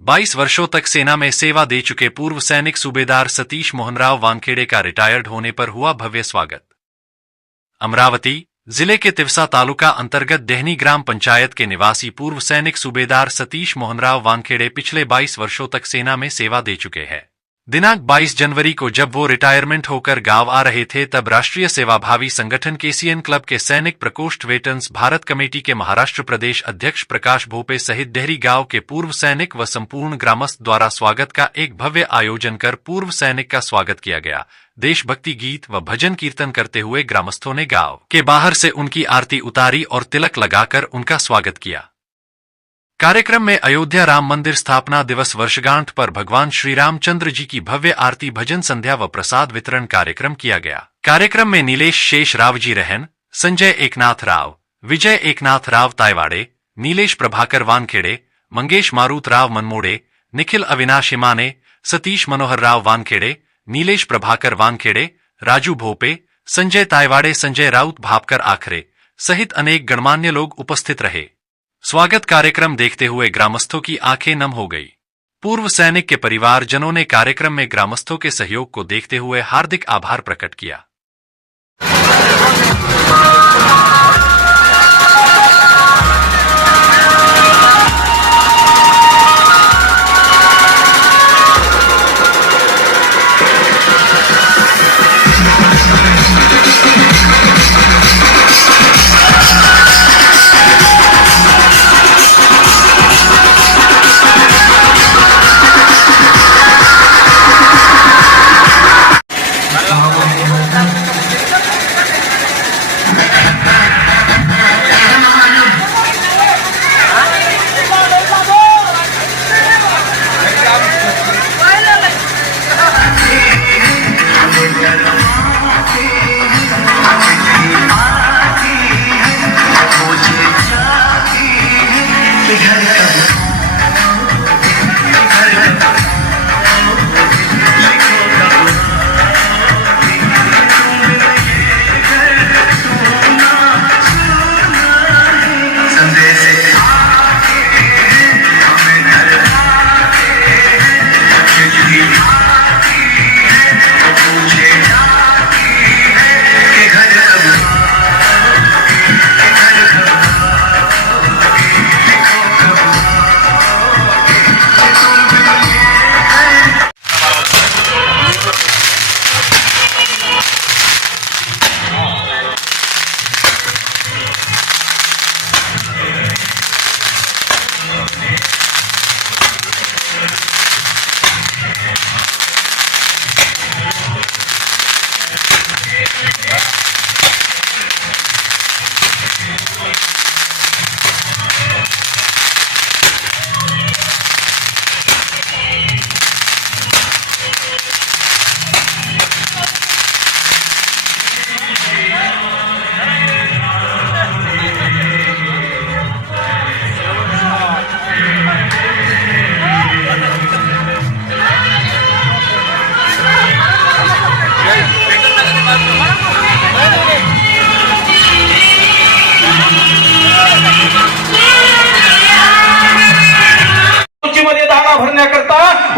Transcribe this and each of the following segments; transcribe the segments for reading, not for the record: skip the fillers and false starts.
22 वर्षों तक सेना में सेवा दे चुके पूर्व सैनिक सूबेदार सतीश मोहनराव वानखेड़े का रिटायर्ड होने पर हुआ भव्य स्वागत। अमरावती जिले के तिवसा तालुका अंतर्गत देहनी ग्राम पंचायत के निवासी पूर्व सैनिक सूबेदार सतीश मोहनराव वानखेड़े पिछले 22 वर्षों तक सेना में सेवा दे चुके हैं। दिनांक 22 जनवरी को जब वो रिटायरमेंट होकर गांव आ रहे थे तब राष्ट्रीय सेवाभावी संगठन केसीएन क्लब के सैनिक प्रकोष्ठ वेटरन्स भारत कमेटी के महाराष्ट्र प्रदेश अध्यक्ष प्रकाश भोपे सहित डेहरी गांव के पूर्व सैनिक व संपूर्ण ग्रामस्थ द्वारा स्वागत का एक भव्य आयोजन कर पूर्व सैनिक का स्वागत किया गया। देशभक्ति गीत व भजन कीर्तन करते हुए ग्रामस्थों ने गांव के बाहर से उनकी आरती उतारी और तिलक लगाकर उनका स्वागत किया। कार्यक्रम में अयोध्या राम मंदिर स्थापना दिवस वर्षगांठ पर भगवान श्री रामचंद्र जी की भव्य आरती भजन संध्या व प्रसाद वितरण कार्यक्रम किया गया। कार्यक्रम में नीलेश शेष राव जी रहन, संजय एकनाथ राव, विजय एकनाथ राव तायवाड़े, नीलेश प्रभाकर वानखेड़े, मंगेश मारुत राव मनमोड़े, निखिल अविनाश हिमाने, सतीश मनोहर राव वानखेड़े, नीलेश प्रभाकर वानखेड़े, राजू भोपे, संजय तायवाड़े, संजय राउत भापकर आखरे सहित अनेक गणमान्य लोग उपस्थित रहे। स्वागत कार्यक्रम देखते हुए ग्रामस्थों की आंखें नम हो गई। पूर्व सैनिक के परिवारजनों ने कार्यक्रम में ग्रामस्थों के सहयोग को देखते हुए हार्दिक आभार प्रकट किया।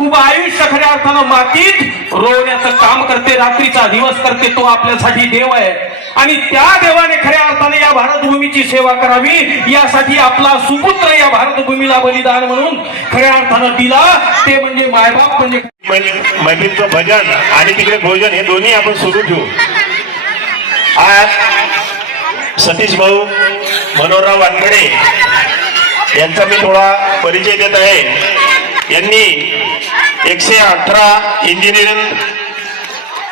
उभं आयुष्य खऱ्या अर्थानं मातीत रोवण्याचं काम करते, रात्रीचा दिवस करते, तो आपल्यासाठी देव आहे आणि त्या देवाने खऱ्या अर्थाने या भारतभूमीची सेवा करावी यासाठी आपला सुपुत्र या भारतभूमीला बलिदान म्हणून खऱ्या अर्थानं दिला, ते म्हणजे मायबाप म्हणजे मैत्रीचं भजन आणि तिकडे भोजन हे दोन्ही आपण सुरू ठेवू। आज सतीश भाऊ मनोहरराव वानखेड़े यांचा मी थोडा परिचय देत आहे। यांनी 118 इंजिनिअरिंग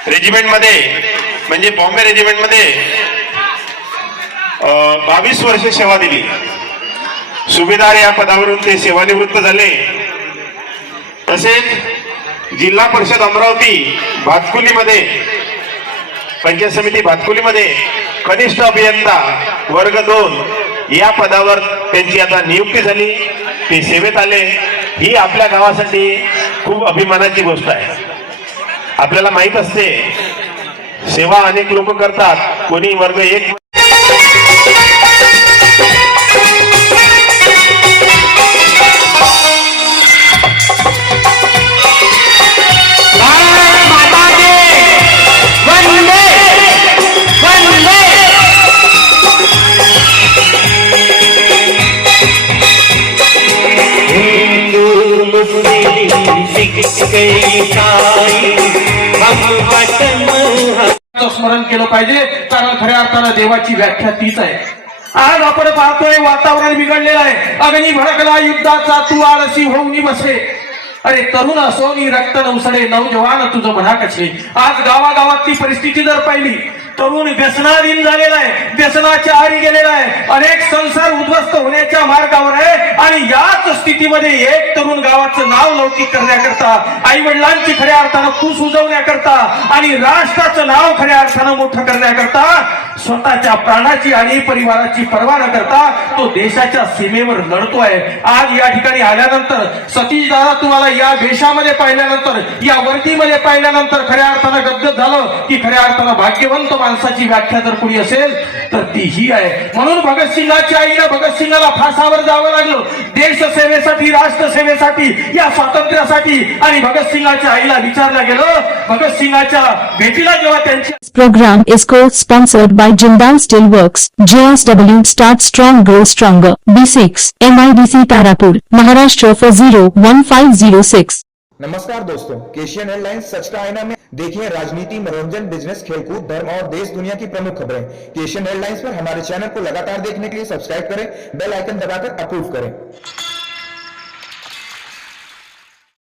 रेजिमेंट मध्ये म्हणजे बॉम्बे रेजिमेंट मध्ये 22 वर्ष सेवा दिली। सुभेदार या पदावरून ते सेवानिवृत्त झाले। तसेच जिल्हा परिषद अमरावती भातकुलीमध्ये पंचायत समिती भातकुलीमध्ये कनिष्ठ अभियंता वर्ग 2 या पदावर त्यांची आता नियुक्ती झाली। ते सेवेत आले। ही आपल्या गावासाठी खूप अभिमानाची गोष्ट आहे। आपल्याला माहित असते सेवा अनेक लोक करतात, कोणी वर्ग एक स्मरण केलं पाहिजे, कारण खऱ्या अर्थानं देवाची व्याख्या तीच आहे. आज आपण पाहतोय वातावरण बिघडलेलं आहे. अग्नी भडकला युद्धाचा, तू आळशी होऊन बसे. अरे तरुण असो नि रक्त नवसडे, नवजवान तुझं म्हणा कसे. आज गावागावातली परिस्थिती जर पाहिली, तरुण व्यसनाधीन झालेला आहे, व्यसनाच्या आहारी गेलेला आहे, अनेक संसार उद्ध्वस्त होण्याच्या मार्गावर आहे. आणि याच स्थितीमध्ये एक तरुण गावाचं नाव लौकिक करण्याकरता, आई वडिलांची खऱ्या अर्थानं खूस उजवण्याकरता आणि राष्ट्राचं नाव खऱ्या अर्थानं मोठं करण्याकरता स्वतःच्या प्राणाची आणि परिवाराची पर्वा न करता तो देशाच्या सीमेवर लढतोय. आज या ठिकाणी आल्यानंतर सतीश दादा तुम्हाला या वेशामध्ये पाहिल्यानंतर, या वर्दीमध्ये पाहिल्यानंतर खऱ्या अर्थानं गदगद झालं की खऱ्या अर्थानं भाग्यवंत माणसाची व्याख्या जर कोणी असेल तर ती ही आहे. म्हणून भगतसिंगाच्या आईला भगतसिंगाला फासावर जावं लागलं देशसेवेसाठी, राष्ट्रसेवेसाठी, या स्वातंत्र्यासाठी. आणि भगतसिंगाच्या आईला विचारलं गेलं, भगतसिंगाच्या भेटीला जेव्हा त्यांची Program is co-sponsored by Jindal Steelworks, JSW Start Strong Grow Stronger, B6, MIDC Tarapur, Maharashtra for 01506. नमस्कार दोस्तों, केशियन हेडलाइंस सच का आईना में देखिए राजनीति, मनोरंजन, बिजनेस, खेलकूद, धर्म और देश दुनिया की प्रमुख खबरें. केशियन हेडलाइंस पर हमारे चैनल को लगातार देखने के लिए सब्सक्राइब करें, बेल आइकन दबाकर अप्रूव करें.